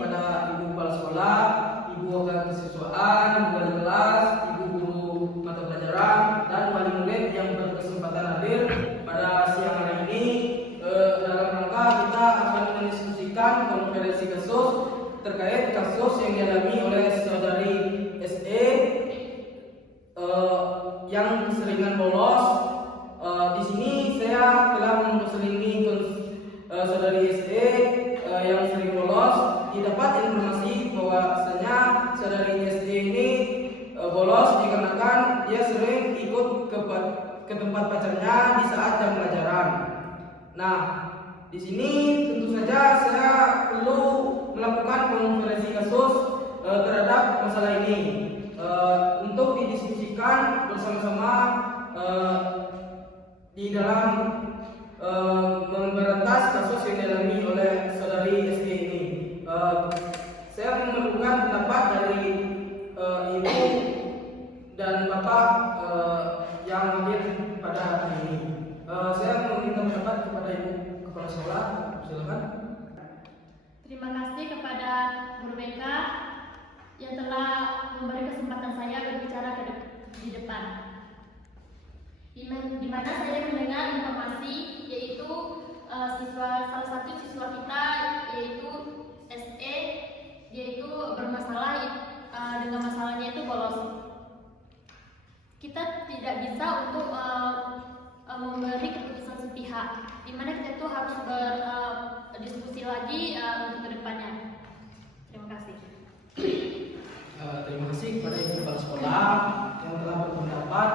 kepada ibu kepala sekolah, ibu wakil kesiswaan, ibu wali kelas, ibu guru mata pelajaran, dan wali murid yang berkesempatan hadir pada siang hari ini. Dalam rangka kita akan mendiskusikan konferensi kasus terkait kasus yang dialami oleh saudari SE yang keseringan bolos. Di sini saya telah memperselingi saudari SE yang sering bolos. Didapat informasi bahwasanya saudari SE ini bolos dikarenakan dia sering ikut ke tempat pacarnya di saat jam pelajaran. Nah, di sini tentu saja saya perlu melakukan konferensi kasus terhadap masalah ini untuk didiskusikan bersama-sama di dalam memberantas kasus yang dialami oleh saudari SG ini. Saya memerlukan pendapat dari ibu dan bapak yang hadir pada hari ini. Saya meminta pendapat kepada ibu kepala sekolah. Silakan. Terima kasih kepada Guru BK yang telah memberi kesempatan saya berbicara di depan. Di mana saya mendengar informasi yaitu salah satu siswa kita yaitu SE yaitu bermasalah dengan masalahnya itu bolos. Kita tidak bisa untuk memberi keputusan sepihak, di mana kita itu harus berdiskusi lagi untuk kedepannya. Terima kasih. Terima kasih kepada ibu kepala sekolah yang telah berpendapat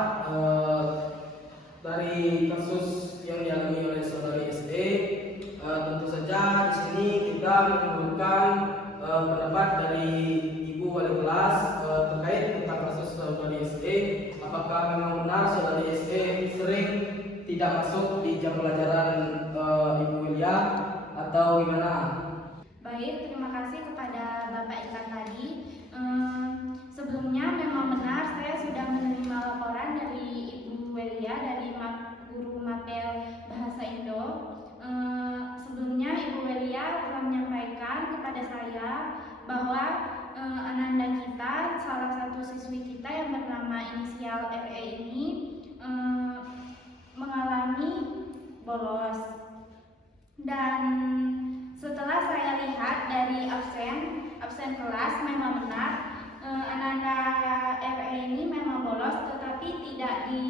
dari kasus yang dialami oleh saudari SE. Tentu saja di sini kita memerlukan pendapat dari ibu wali kelas terkait tentang kasus saudari SE. Apakah memang benar saudari SE sering tidak masuk di jam pelajaran Ibu Wilya atau gimana? Baik, terima kasih kepada Bapak Ikan tadi. Sebelumnya memang benar saya sudah menerima laporan dari Ibu Welia dari guru mapel bahasa Indo. Sebelumnya Ibu Welia telah menyampaikan kepada saya bahwa ananda kita, salah satu siswi kita yang bernama inisial RE ini mengalami bolos. Dan setelah saya lihat dari absen kelas, memang benar ananda RE ini memang bolos, tetapi tidak di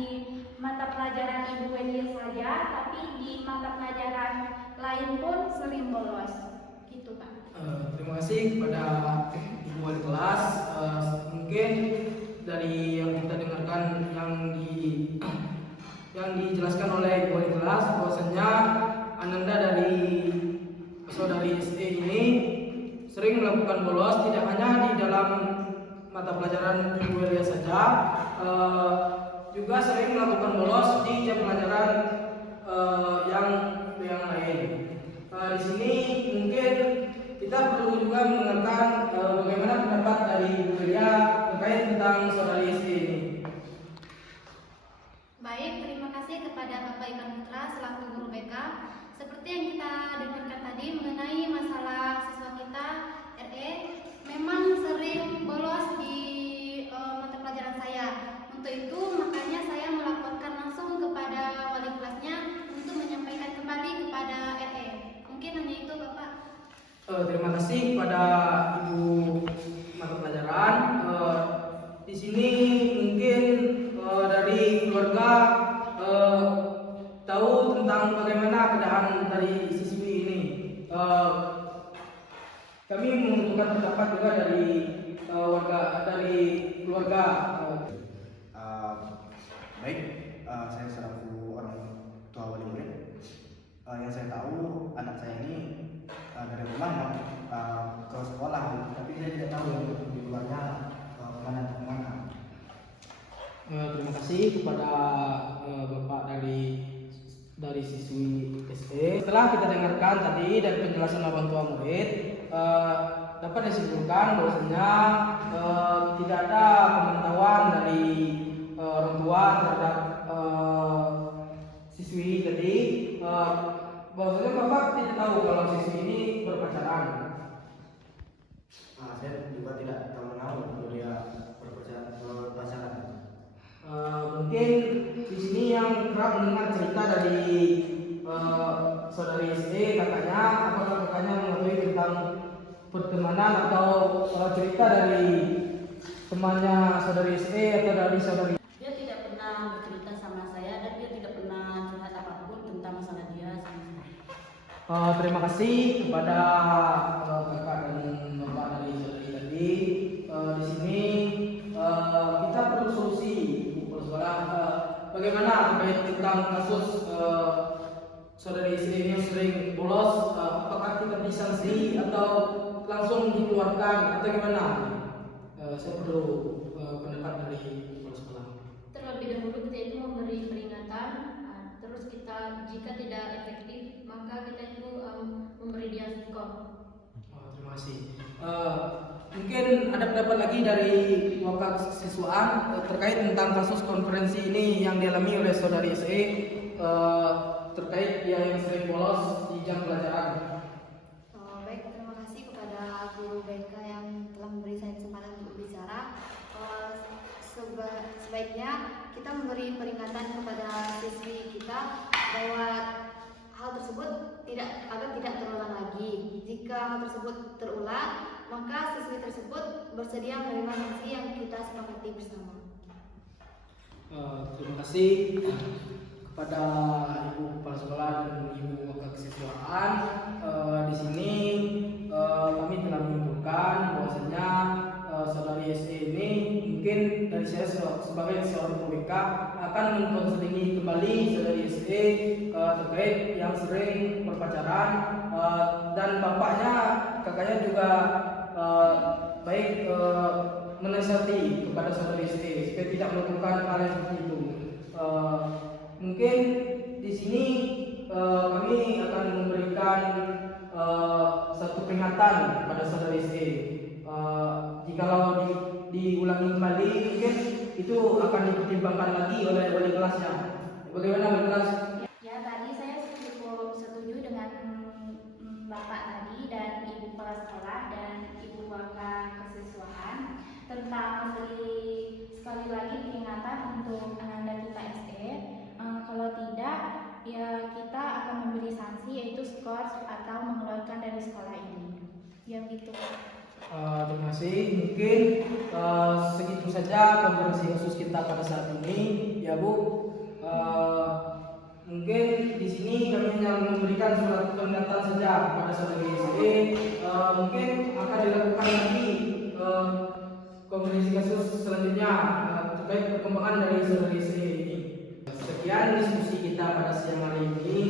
mata pelajaran Ibu Welia saja, tapi di mata pelajaran lain pun sering bolos. Gitu, Pak. Terima kasih kepada ibu wali kelas. Mungkin dari yang kita dengarkan yang dijelaskan oleh ibu wali kelas bahwasanya ananda dari saudari SE ini sering melakukan bolos tidak hanya di dalam mata pelajaran Ibu Welia saja, juga sering melakukan bolos di jam pelajaran yang lain. Di sini mungkin kita perlu juga mendengarkan bagaimana pendapat dari Ibu Welia terkait tentang saudari SE ini. Baik, terima kasih kepada Bapak Ikan Putra selaku guru BK. Seperti yang kita dengarkan tadi mengenai masalah siswa kita RE, memang sering bolos di mata pelajaran saya. Untuk itu makanya saya melaporkan langsung kepada wali kelasnya untuk menyampaikan kembali kepada RE. Mungkin hanya itu, Bapak. Terima kasih kepada ibu mata pelajaran. Di sini mungkin dari keluarga tahu tentang bagaimana keadaan dari siswi ini. Kami membutuhkan pendapat juga dari keluarga. Baik, saya selaku orang tua wali murid. Yang saya tahu anak saya ini dari rumah ke sekolah, tapi saya tidak tahu di luarnya kemana. Terima kasih kepada bapak dari siswi SE. Setelah kita dengarkan tadi dari penjelasan orang tua murid, dapat disimpulkan bahwasanya tidak ada pemantauan dari orang tua terhadap siswi tadi. Bahwasanya bapak tidak tahu kalau siswi ini berpacaran. tidak tahu kalau dia berpacaran. Mungkin di sini yang kerap mendengar cerita dari saudari SE, kakaknya, apakah kakaknya mengetahui tentang pertemanan atau cerita dari temannya saudari SE atau dari saudari? Dia tidak pernah bercerita sama saya dan dia tidak pernah curhat apapun tentang masalah dia sama saya. Terima kasih kepada kakak dan bapak dari saudari tadi. Di sini kita perlu solusi Bu Sekolah. Bagaimana terkait tentang kasus saudari istri yang sering bolos? Apakah kita disanksi atau langsung dikeluarkan atau gimana? Saya perlu pendapat dari kepala sekolah. Terlebih dahulu kita itu memberi peringatan, terus kita jika tidak efektif maka kita itu memberi dia skor. Terima kasih. Mungkin ada pendapat lagi dari wakil siswaan terkait tentang kasus konferensi ini yang dialami oleh saudari SE terkait dia yang sering bolos di jam pelajaran. Baik, terima kasih kepada guru BK yang telah memberi saya kesempatan untuk berbicara. Sebaiknya kita memberi peringatan kepada siswi kita bahwa hal tersebut agar tidak terulang lagi. Jika hal tersebut terulang, maka siswi tersebut bersedia menerima sanksi yang kita sepakati bersama. Terima kasih kepada Ibu Kepala Sekolah dan Ibu Wakil Kesiswaan. Di sini kami telah menyimpulkan bahwasanya saudari SE ini mungkin dari saya sebagai seorang guru BK akan mengkonselingi kembali saudari SE terkait yang sering berpacaran, dan bapaknya, kakaknya juga baik menasihati kepada saudari SE supaya tidak melakukan hal yang seperti itu. Mungkin di sini kami akan memberikan satu peringatan kepada saudari SE. Jikalau diulangi kembali, mungkin itu akan dipertimbangkan lagi oleh wali kelasnya. Bagaimana wali kelas? Ya, tadi saya cukup setuju dengan Bapak tadi dan Ibu Kepala Sekolah dan Ibu Wakil Kesiswaan tentang memberi sekali lagi peringatan untuk ananda kita SE. Kalau tidak, ya kita akan memberi sanksi yaitu skor atau mengeluarkan dari sekolah ini. Ya gitu. Terima kasih. Mungkin segitu saja konferensi khusus kita pada saat ini, ya Bu. Mungkin di sini kami hanya memberikan surat peringatan saja kepada saudari SE. Mungkin akan dilakukan lagi konferensi kasus selanjutnya terkait perkembangan dari saudari SE ini. Sekian diskusi kita pada siang hari ini.